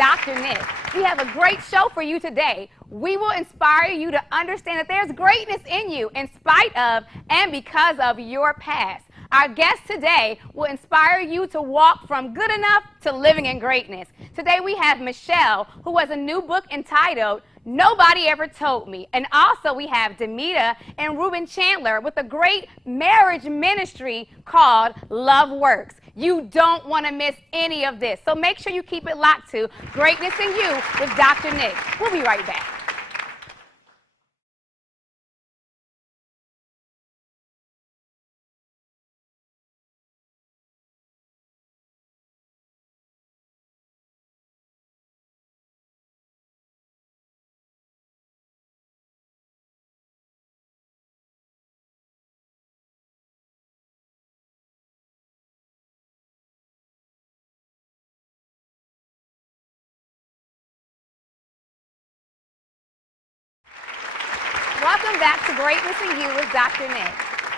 Dr. Nyc. We have a great show for you today. We will inspire you to understand that there's greatness in you in spite of and because of your past. Our guest today will inspire you to walk from good enough to living in greatness. Today we have Michelle, who has a new book entitled Nobody Ever Told Me. And also we have Demita and Ruben Chandler with a great marriage ministry called Love Works. You don't want to miss any of this. So make sure you keep it locked to Greatness in You with Dr. Nyc. We'll be right back. Welcome back to Greatness in You with Dr. Nyc.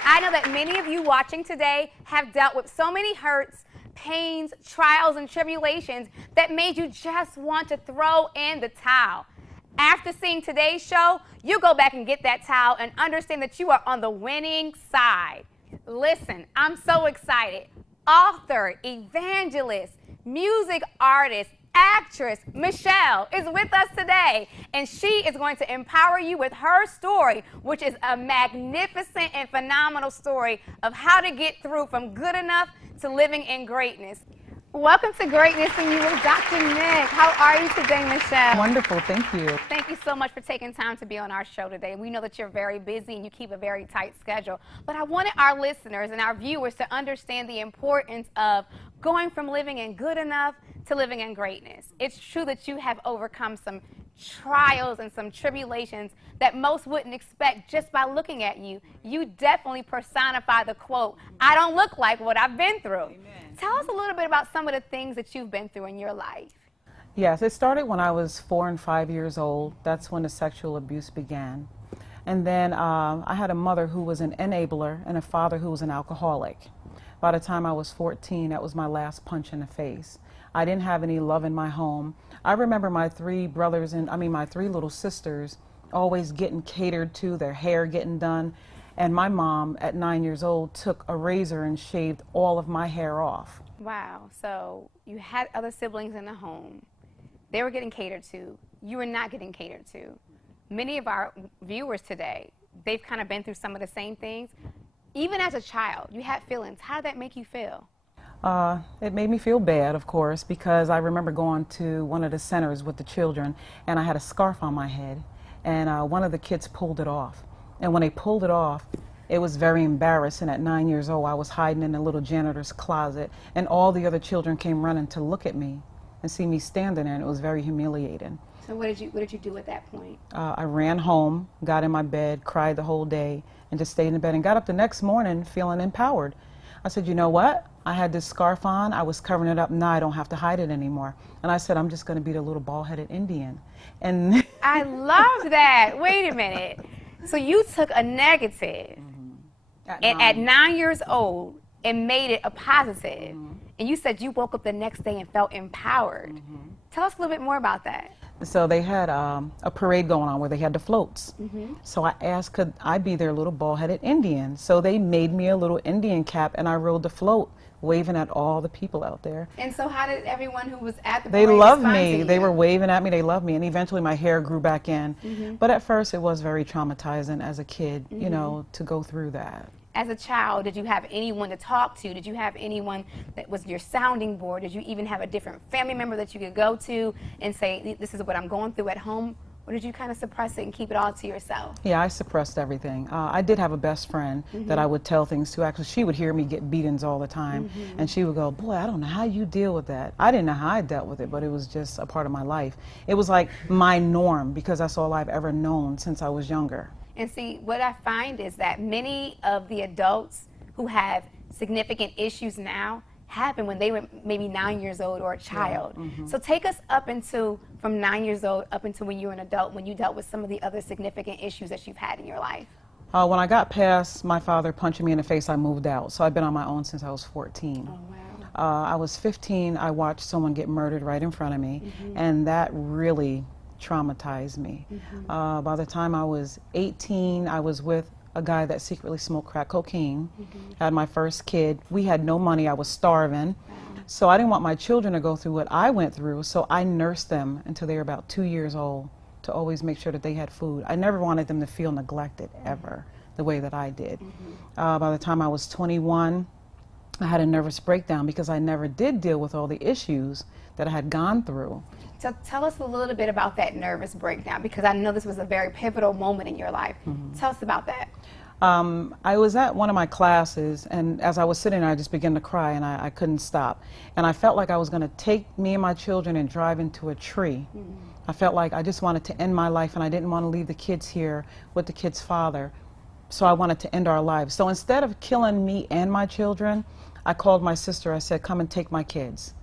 I know that many of you watching today have dealt with so many hurts, pains, trials, and tribulations that made you just want to throw in the towel. After seeing today's show, you go back and get that towel and understand that you are on the winning side. Listen, I'm so excited. Author, evangelist, music artist, actress Michelle is with us today, and she is going to empower you with her story, which is a magnificent and phenomenal story of how to get through from good enough to living in greatness. Welcome to Greatness in You with Dr. Nyc. How are you today, Michelle? Wonderful, thank you. Thank you so much for taking time to be on our show today. We know that you're very busy and you keep a very tight schedule, but I wanted our listeners and our viewers to understand the importance of going from living in good enough to living in greatness. It's true that you have overcome some trials and some tribulations that most wouldn't expect just by looking at you. You definitely personify the quote, "I don't look like what I've been through." Amen. Tell us a little bit about some of the things that you've been through in your life. Yes, it started when I was 4 and 5 years old. That's when the sexual abuse began. And then I had a mother who was an enabler and a father who was an alcoholic. By the time I was 14, that was my last punch in the face. I didn't have any love in my home. I remember my three little sisters always getting catered to, their hair getting done. And my mom, at 9 years old, took a razor and shaved all of my hair off. Wow. So you had other siblings in the home. They were getting catered to. You were not getting catered to. Many of our viewers today, they've kind of been through some of the same things. Even as a child, you had feelings. How did that make you feel? It made me feel bad, of course, because I remember going to one of the centers with the children, and I had a scarf on my head, and one of the kids pulled it off. And when they pulled it off, it was very embarrassing. At 9 years old, I was hiding in a little janitor's closet, and all the other children came running to look at me and see me standing there, and it was very humiliating. So what did you do at that point? I ran home, got in my bed, cried the whole day, and just stayed in bed, and got up the next morning feeling empowered. I said, you know what? I had this scarf on, I was covering it up, now I don't have to hide it anymore. And I said, I'm just going to be the little bald-headed Indian. And I love that. Wait a minute. So you took a negative at 9 years old and made it a positive. And you said you woke up the next day and felt empowered. Tell us a little bit more about that. So they had a parade going on where they had the floats. So I asked, could I be their little bald-headed Indian? So they made me a little Indian cap, and I rode the float, waving at all the people out there. And so how did everyone who was at the parade respond to you? They loved me. They were waving at me. They loved me. And eventually my hair grew back in. But at first it was very traumatizing as a kid, you know, to go through that. As a child, did you have anyone to talk to? Did you have anyone that was your sounding board? Did you even have a different family member that you could go to and say, this is what I'm going through at home? Or did you kind of suppress it and keep it all to yourself? Yeah, I suppressed everything. I did have a best friend that I would tell things to. Actually, she would hear me get beatings all the time, and she would go, boy, I don't know how you deal with that. I didn't know how I dealt with it, but it was just a part of my life. It was like my norm because that's all I've ever known since I was younger. And see, what I find is that many of the adults who have significant issues now happened when they were maybe 9 years old or a child. So take us from 9 years old up until when you were an adult, when you dealt with some of the other significant issues that you've had in your life. When I got past my father punching me in the face, I moved out. So I've been on my own since I was 14. Oh, wow. I was 15, I watched someone get murdered right in front of me, and that really traumatized me. By the time I was 18, I was with a guy that secretly smoked crack cocaine, had my first kid. We had no money, I was starving. So I didn't want my children to go through what I went through, so I nursed them until they were about 2 years old to always make sure that they had food. I never wanted them to feel neglected, ever, the way that I did. By the time I was 21, I had a nervous breakdown because I never did deal with all the issues that I had gone through. So tell us a little bit about that nervous breakdown, because I know this was a very pivotal moment in your life. Tell us about that. I was at one of my classes, and as I was sitting there, I just began to cry, and I couldn't stop. And I felt like I was going to take me and my children and drive into a tree. I felt like I just wanted to end my life, and I didn't want to leave the kids here with the kids' father. So I wanted to end our lives. So instead of killing me and my children, I called my sister. I said, come and take my kids.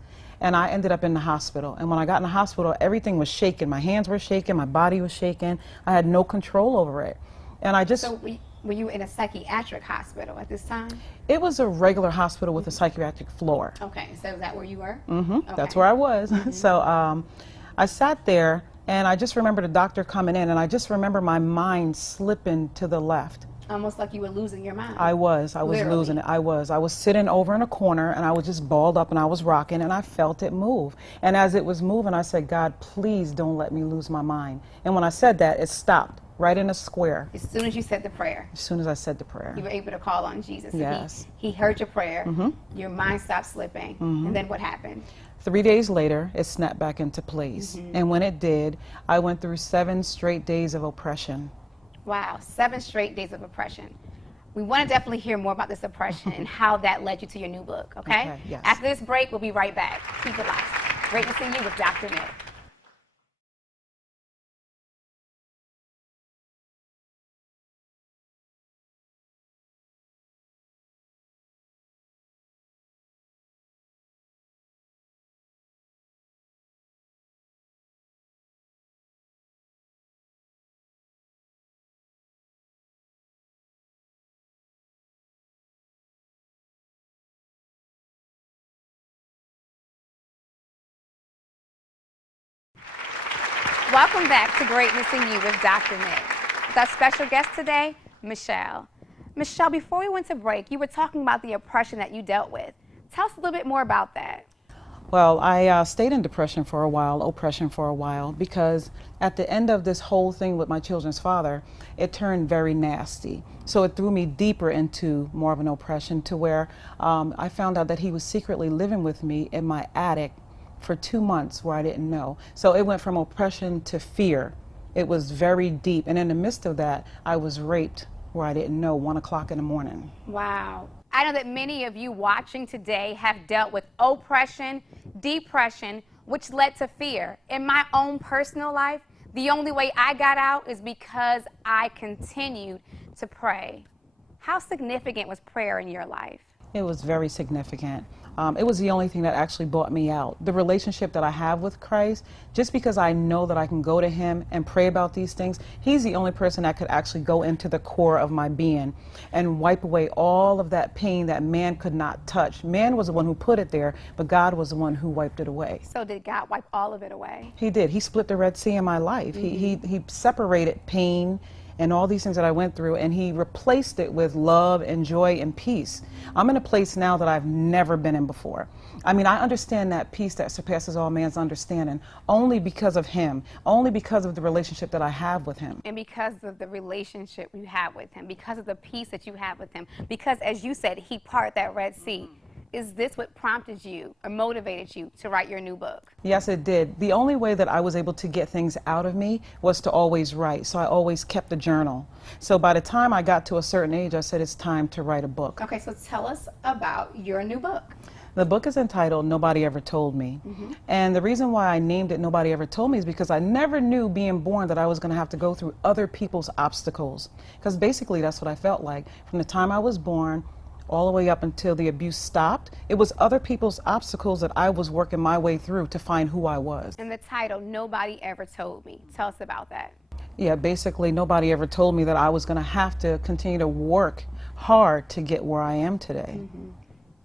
And I ended up in the hospital. And when I got in the hospital, everything was shaking. My hands were shaking, my body was shaking. I had no control over it. And I just... So were you in a psychiatric hospital at this time? It was a regular hospital with a psychiatric floor. Okay, so is that where you were? Okay. That's where I was. So I sat there, and I just remember the doctor coming in, and I just remember my mind slipping to the left. Almost like you were losing your mind. I was Literally. losing it. I was sitting over in a corner, and I was just balled up, and I was rocking, and I felt it move. And as it was moving, I said, God, please don't let me lose my mind. And when I said that, it stopped right in a square. As soon as you said the prayer. As soon as I said the prayer. You were able to call on Jesus. Yes. He heard your prayer. Your mind stopped slipping. And then what happened? 3 days later, it snapped back into place. And when it did, I went through 7 straight days of oppression. Wow, 7 straight days of oppression. We want to definitely hear more about this oppression and how that led you to your new book, okay? Yes. After this break, we'll be right back. Keep it locked. Great to see you with Dr.Nyc. Welcome back to Greatness in You with Dr.Nyc. With our special guest today, Michelle. Michelle, before we went to break, you were talking about the oppression that you dealt with. Tell us a little bit more about that. Well, I stayed in depression for a while, oppression for a while, because at the end of this whole thing with my children's father, it turned very nasty. So it threw me deeper into more of an oppression, to where I found out that he was secretly living with me in my attic for 2 months where I didn't know. So it went from oppression to fear. It was very deep. And in the midst of that, I was raped where I didn't know, 1 o'clock in the morning. Wow. I know that many of you watching today have dealt with oppression, depression, which led to fear. In my own personal life, the only way I got out is because I continued to pray. How significant was prayer in your life? It was very significant. It was the only thing that actually brought me out. The relationship that I have with Christ, just because I know that I can go to him and pray about these things, he's the only person that could actually go into the core of my being and wipe away all of that pain that man could not touch. Man was the one who put it there, but God was the one who wiped it away. So did God wipe all of it away? He did. He split the Red Sea in my life. He separated pain and all these things that I went through, and he replaced it with love and joy and peace. I'm in a place now that I've never been in before. I mean, I understand that peace that surpasses all man's understanding only because of him, only because of the relationship that I have with him. And because of the relationship you have with him, because of the peace that you have with him, because, as you said, he parted that Red Sea. Is this what prompted you or motivated you to write your new book? Yes, it did. The only way that I was able to get things out of me was to always write. So I always kept a journal. So by the time I got to a certain age, I said it's time to write a book. Okay, so tell us about your new book. The book is entitled Nobody Ever Told Me. And the reason why I named it Nobody Ever Told Me is because I never knew being born that I was going to have to go through other people's obstacles. Because basically that's what I felt like. From the time I was born all the way up until the abuse stopped, it was other people's obstacles that I was working my way through to find who I was. And the title, Nobody Ever Told Me. Tell us about that. Yeah, basically nobody ever told me that I was going to have to continue to work hard to get where I am today.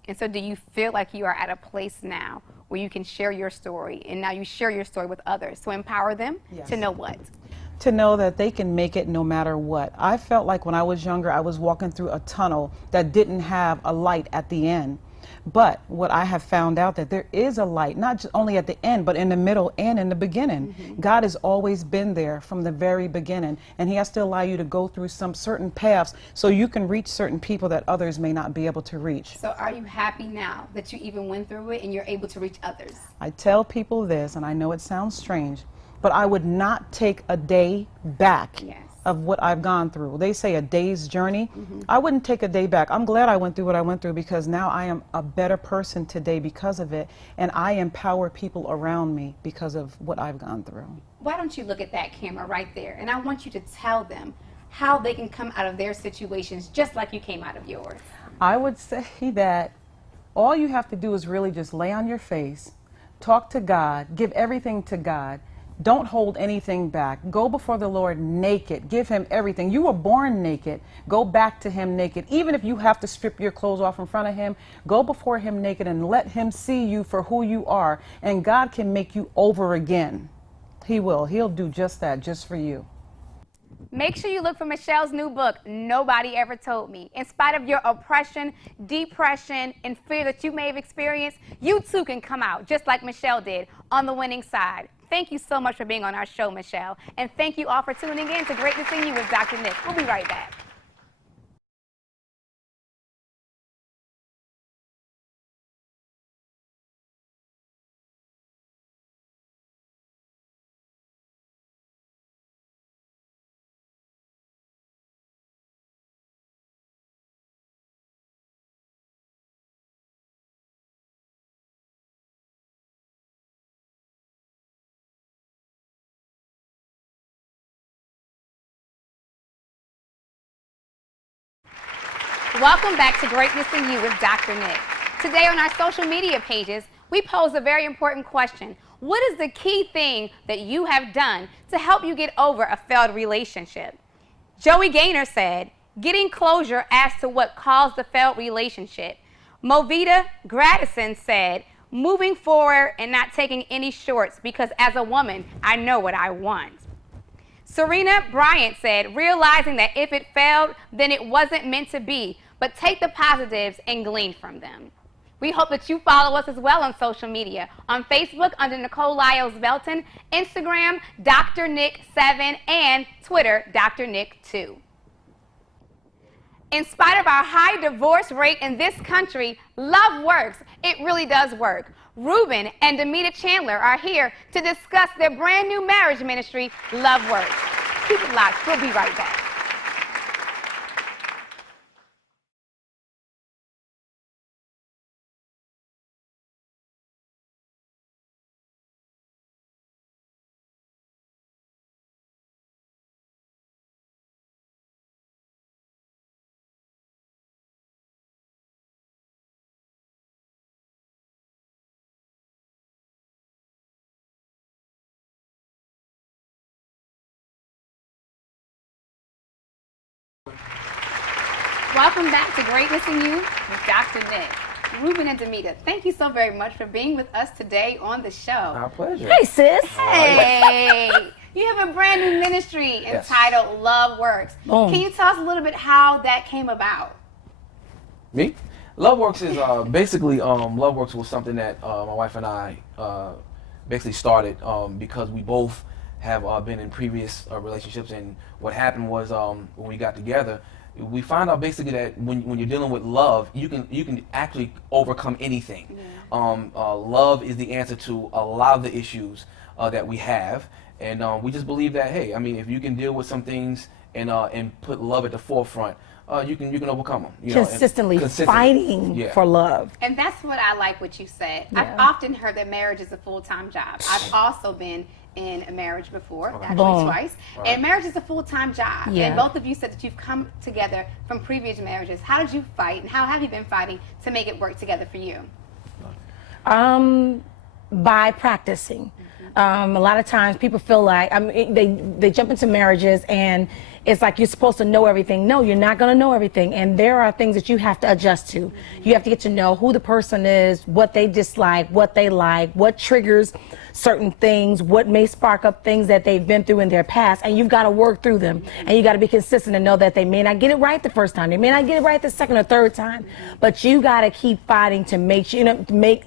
And so do you feel like you are at a place now where you can share your story, and now you share your story with others to empower them to know what? To know that they can make it no matter what. I felt like when I was younger, I was walking through a tunnel that didn't have a light at the end. But what I have found out that there is a light, not just only at the end, but in the middle and in the beginning. God has always been there from the very beginning, and he has to allow you to go through some certain paths so you can reach certain people that others may not be able to reach. So are you happy now that you even went through it and you're able to reach others? I tell people this, and I know it sounds strange, but I would not take a day back of what I've gone through. They say a day's journey. I wouldn't take a day back. I'm glad I went through what I went through, because now I am a better person today because of it, and I empower people around me because of what I've gone through. Why don't you look at that camera right there, and I want you to tell them how they can come out of their situations just like you came out of yours. I would say that all you have to do is really just lay on your face, talk to God, give everything to God. Don't hold anything back. Go before the Lord naked. Give him everything. You were born naked. Go back to him naked. Even if you have to strip your clothes off in front of him, go before him naked and let him see you for who you are. And God can make you over again. He will. He'll do just that, just for you. Make sure you look for Michelle's new book, Nobody Ever Told Me. In spite of your oppression, depression, and fear that you may have experienced, you too can come out, just like Michelle did, on the winning side. Thank you so much for being on our show, Michelle. And thank you all for tuning in to Great Missing You with Dr. Nyc. We'll be right back. Welcome back to Great Missing You with Dr. Nyc. Today on our social media pages, we pose a very important question. What is the key thing that you have done to help you get over a failed relationship? Joey Gaynor said, getting closure as to what caused the failed relationship. Movita Gradison said, moving forward and not taking any shorts because as a woman, I know what I want. Serena Bryant said, realizing that if it failed, then it wasn't meant to be, but take the positives and glean from them. We hope that you follow us as well on social media. On Facebook under Nycole Lyles-Belton, Instagram Dr.Nyc7, and Twitter Dr.Nyc2. In spite of our high divorce rate in this country, love works. It really does work. Ruben and Demita Chandler are here to discuss their brand new marriage ministry, Love Works. Keep it locked. We'll be right back. Welcome back to Great Missing You with Dr. Nyc. Ruben and Demita, thank you so very much for being with us today on the show. Our pleasure. Hey, sis. Hey, you have a brand new ministry entitled Love Works. Boom. Can you tell us a little bit how that came about? Me? Love Works is basically, Love Works was something that my wife and I basically started because we both have been in previous relationships, and what happened was when we got together, we found out basically that when you're dealing with love, you can actually overcome anything. Love is the answer to a lot of the issues that we have, and we just believe that, hey, I mean, if you can deal with some things and put love at the forefront, you can overcome them. You know, Consistently fighting for love. And that's what I like what you said. I've often heard that marriage is a full-time job. I've also been in a marriage before, actually twice. Right. And marriage is a full-time job. Yeah. And both of you said that you've come together from previous marriages. How did you fight, and how have you been fighting to make it work together for you? By practicing. A lot of times people feel like they jump into marriages and it's like you're supposed to know everything. No, you're not going to know everything. And there are things that you have to adjust to. You have to get to know who the person is, what they dislike, what they like, what triggers certain things, what may spark up things that they've been through in their past. And you've got to work through them. And you got to be consistent and know that they may not get it right the first time. They may not get it right the second or third time. But you got to keep fighting to make sure,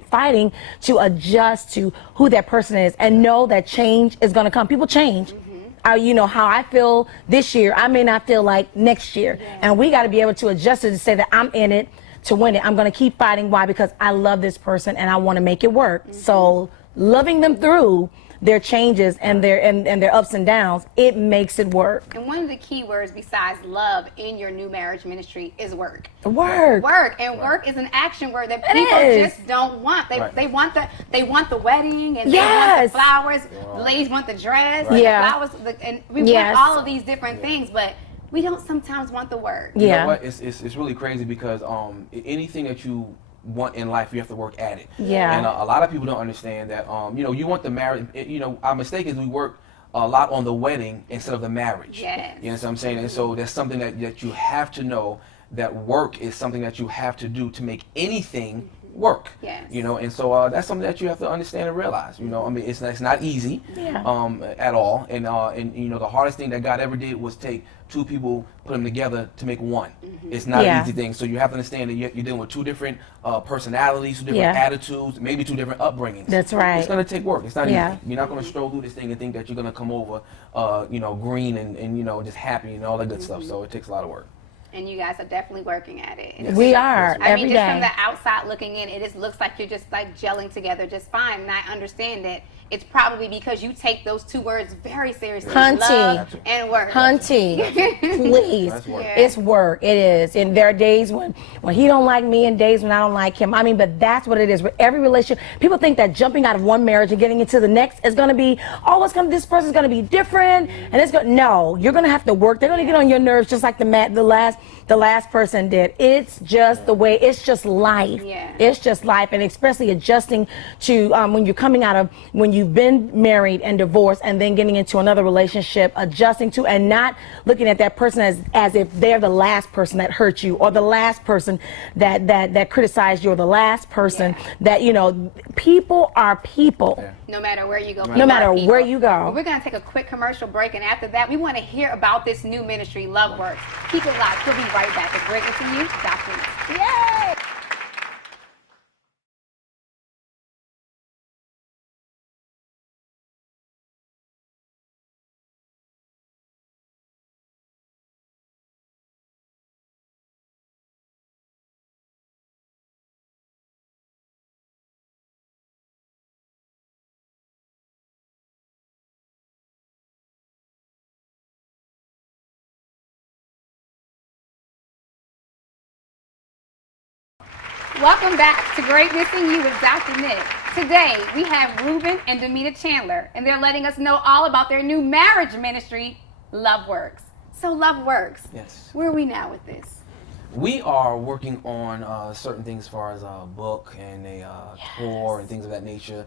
fighting to adjust to who that person is and know that change is going to come. People change. You know, how I feel this year, I may not feel like next year. And we got to be able to adjust it to say that I'm in it to win it. I'm going to keep fighting. Why? Because I love this person and I want to make it work. So loving them through their changes and their ups and downs, it makes it work. And one of the key words besides love in your new marriage ministry is work. Work. Work. And work is an action word that people just don't want. They want the wedding and they want the flowers. The ladies want the dress, the flowers, and we want all of these different things, but we don't sometimes want the work. You know what? It's really crazy because anything that you want in life, you have to work at it. And a lot of people don't understand that, you know, you want the marriage, you know, our mistake is we work a lot on the wedding instead of the marriage. Yes. You know what I'm saying? And so that's something that you have to know, that work is something that you have to do to make anything work. Yes. You know, and so that's something that you have to understand and realize. You know, I mean, it's not easy at all. And you know, the hardest thing that God ever did was take two people, put them together to make one. It's not an easy thing. So you have to understand that you're dealing with two different personalities, two different attitudes, maybe two different upbringings. That's right. It's going to take work. It's not easy. You're not going to stroll through this thing and think that you're going to come over, you know, green and you know, just happy and all that good stuff. So it takes a lot of work. And you guys are definitely working at it. Yes. We are. I mean, every just day. from the outside looking in, it just looks like you're just like gelling together just fine. And I understand that it's probably because you take those two words very seriously. Hunty. Love and work. Hunty, please. Work. It's work. It is. And there are days when he don't like me and days when I don't like him. I mean, but that's what it is. With every relationship, people think that jumping out of one marriage and getting into the next is going to be, this person's going to be different. And it's going no, you're going to have to work. They're going to get on your nerves just like the last person did. It's just the way, it's just life. It's just life. And especially adjusting to when you're coming out of, when you've been married and divorced and then getting into another relationship, adjusting to and not looking at that person as if they're the last person that hurt you or the last person that criticized you or the last person that, you know, people are people. No matter where you go. No matter where you go. Well, we're going to take a quick commercial break, and after that, we want to hear about this new ministry, Love Works. Keep it locked. We'll be right back. It's great to see you, Dr.Nyc. Yay! Welcome back to Great Missing You with Dr.Nyc. Today, we have Ruben and Demita Chandler, and they're letting us know all about their new marriage ministry, Love Works. So Love Works. Yes. Where are we now with this? We are working on certain things as far as a book and a tour and things of that nature,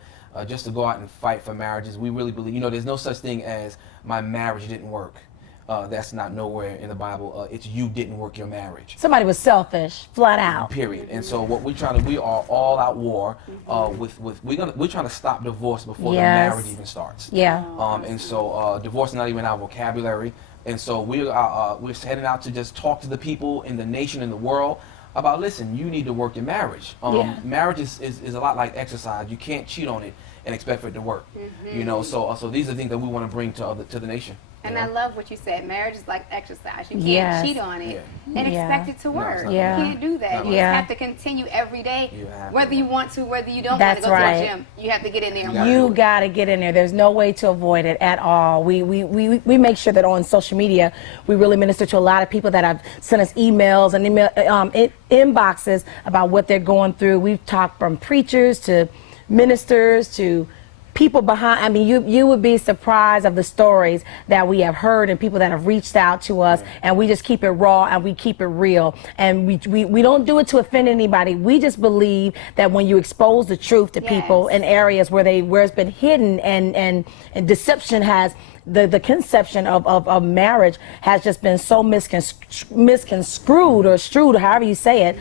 just to go out and fight for marriages. We really believe, you know, there's no such thing as my marriage didn't work. That's not nowhere in the Bible. It's you didn't work your marriage. Somebody was selfish, flat out. Period. And so what we are all out war we're trying to stop divorce before the marriage even starts. And so divorce is not even our vocabulary. And so we're heading out to just talk to the people in the nation and the world about, listen, you need to work your marriage. Marriage is a lot like exercise. You can't cheat on it and expect for it to work. You know, so these are things that we want to bring to the nation. And I love what you said. Marriage is like exercise. You can't cheat on it and expect it to work. You can't do that. You just have to continue every day, whether you want to, whether you don't want to go to the gym. You have to get in there and work. You got to get in there. There's no way to avoid it at all. We make sure that on social media, we really minister to a lot of people that have sent us emails and inboxes about what they're going through. We've talked from preachers to ministers to people behind. I mean, you would be surprised of the stories that we have heard and people that have reached out to us, and we just keep it raw and we keep it real, and we don't do it to offend anybody. We just believe that when you expose the truth to people in areas where it's been hidden and deception has the conception of marriage has just been so misconstrued or strewed, or however you say it.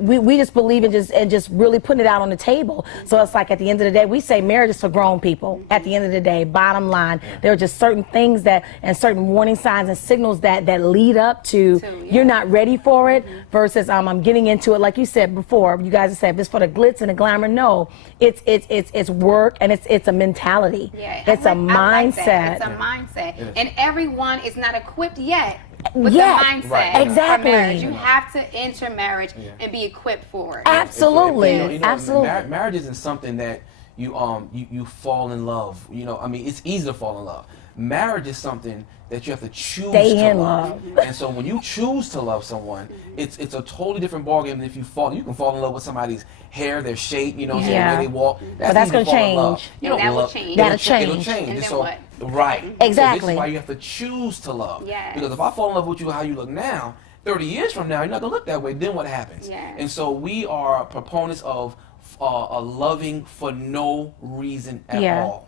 We just believe in just really putting it out on the table. So it's like at the end of the day, we say marriage is for grown people. At the end of the day, bottom line, there are just certain things that and certain warning signs and signals that lead up to you're not ready for it versus I'm getting into it like you said before. You guys have said, if it's for the glitz and the glamour, no. It's work and it's a mentality. Yeah, it's a mindset. Like it's a mindset. And everyone is not equipped yet with Yeah, the mindset right. Exactly. for marriage. You have to enter marriage and be equipped for it. Absolutely. Absolutely. Marriage isn't something that you fall in love. I mean, it's easy to fall in love. Marriage is something that you have to choose Stay to in love. love. And so when you choose to love someone, it's a totally different ballgame than if you can fall in love with somebody's hair, their shape, the way they walk. But that's easy to gonna fall in love. change. You don't And that will love- change. That'll It'll change. change. And then so, what? Right. So Exactly. this is why you have to choose to love. Yes. Because if I fall in love with you how you look now, 30 years from now, you're not going to look that way. Then what happens? Yes. And so we are proponents of a loving for no reason at all.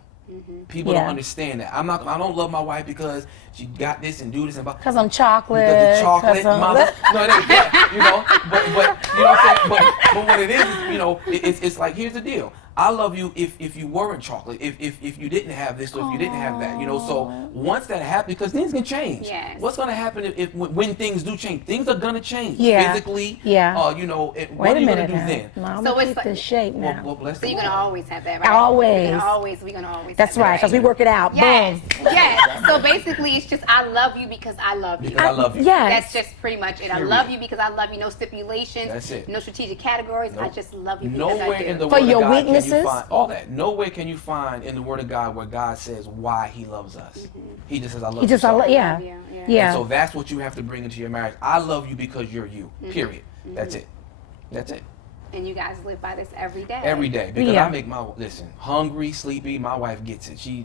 People don't understand that. I don't love my wife because she got this and do this and Because I'm chocolate. because the chocolate 'cause I'm- mother. No, it ain't that, but you know what I'm saying. But what it is, it's like, here's the deal. I love you if you weren't chocolate, if you didn't have this or if you didn't have that, So once that happens, because things can change. Yes. What's going to happen when things do change? Things are going to change physically. Yeah. What Wait are a you going minute to do now. then? No, I'm So gonna it's keep this shape now. Well, bless So the you're going to Lord. always have that, right? Always. We're going to always That's have right, that, because we work it out. Yes, Boom. yes. So basically, it's just I love you because I love you. Because I love you. Yes. That's just pretty much it. I Period. love you because I love you. No stipulations. That's it. No strategic categories. I Nope. just love you because Nowhere I do. in the For Word your of God can you weaknesses? find all that. Nowhere can you find in the Word of God where God says why He loves us. He just says, "I love He you." just, so. yeah. And so that's what you have to bring into your marriage. I love you because you're you. Period. That's it. That's it. And you guys live by this every day. Every day, because Yeah. I make hungry, sleepy. My wife gets it. She,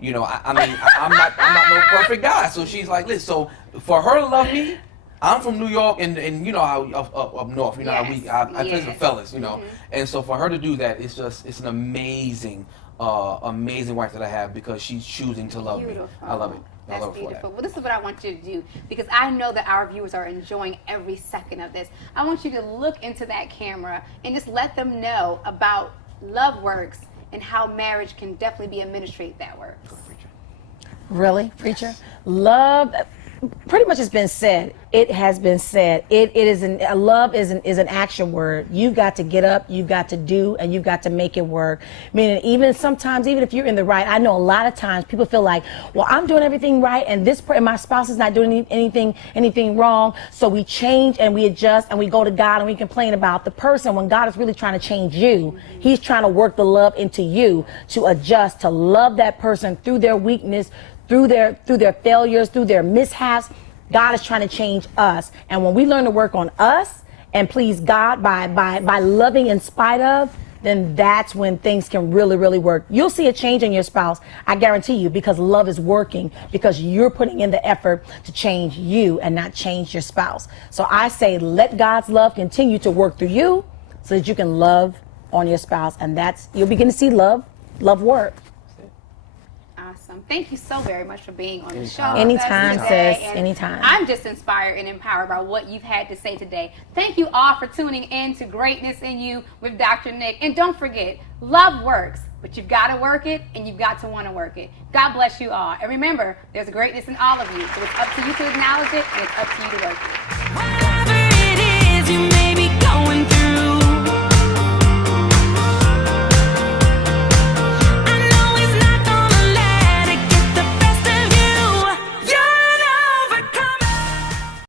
I'm not no perfect guy. So she's like, listen. So for her to love me, I'm from New York, and you know how up north, you know how I play with fellas, and so for her to do that, it's an amazing wife that I have because she's choosing to love me. I love it. I That's love her for beautiful. that. Well, this is what I want you to do because I know that our viewers are enjoying every second of this. I want you to look into that camera and just let them know about Love Works and how marriage can definitely be a ministry that works. Really, preacher? Love, pretty much has been said. It has been said. Love is an action word. You've got to get up, you've got to do, and you've got to make it work. Meaning, even sometimes, even if you're in the right, I know a lot of times people feel like, well, I'm doing everything right, and my spouse is not doing anything wrong. So we change and we adjust and we go to God and we complain about the person when God is really trying to change you. He's trying to work the love into you to adjust, to love that person through their weakness, through their failures, through their mishaps. God is trying to change us. And when we learn to work on us and please God by loving in spite of, then that's when things can really, really work. You'll see a change in your spouse, I guarantee you, because love is working, because you're putting in the effort to change you and not change your spouse. So I say, let God's love continue to work through you so that you can love on your spouse. And you'll begin to see love work. Awesome. Thank you so very much for being on the show. Anytime, today. sis. And Anytime. I'm just inspired and empowered by what you've had to say today. Thank you all for tuning in to Greatness in You with Dr. Nyc. And don't forget, love works, but you've got to work it and you've got to want to work it. God bless you all. And remember, there's greatness in all of you. So it's up to you to acknowledge it and it's up to you to work it.